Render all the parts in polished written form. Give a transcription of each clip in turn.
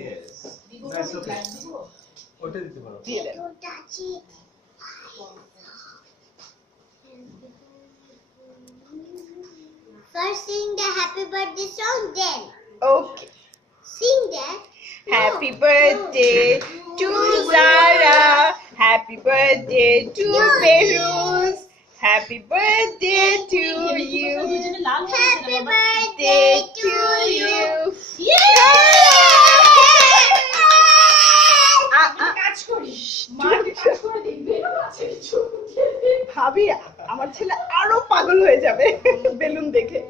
Yes. That's okay. ওটা দিতে পারো। দিয়ে দেন। First sing the happy birthday song, then okay. sing that. Happy birthday to Zara. Happy birthday to Peruz. Happy birthday to you. Happy birthday to you. ভাবি আমার ছেলে আরো পাগল হয়ে যাবে বেলুন দেখে।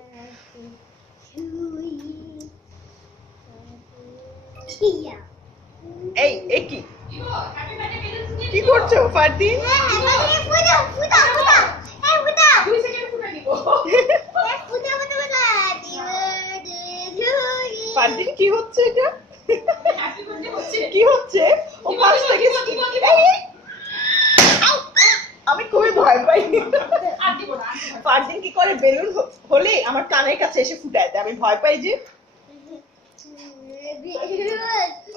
এই এ কি কি করছো ফারদিন? ফারদিন কি হচ্ছে এটা? কি হচ্ছে? ও পাশ থেকে আমি খুবই ভয় পাই। ফারদিন কি করে বেলুন হলে আমার কানের কাছে এসে ফুটায় দেয়, আমি ভয় পাই যে।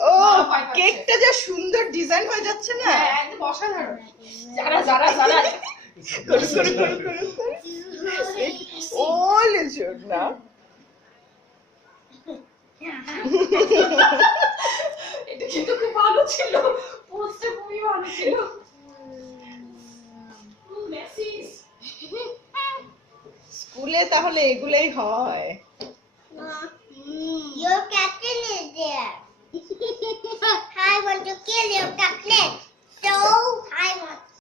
ও কেকটা যা সুন্দর ডিজাইন হয়ে যাচ্ছে না, একদম অসাধারণ। যারা যারা যারা করু করু করু করু ও লেজর না। এটা কিন্তু খুব ভালো ছিল, পোস্টে খুবই ভালো ছিল। স্কুলে তাহলে এগুলোই হয়। Your captain is there. I want to kill your captain. So I want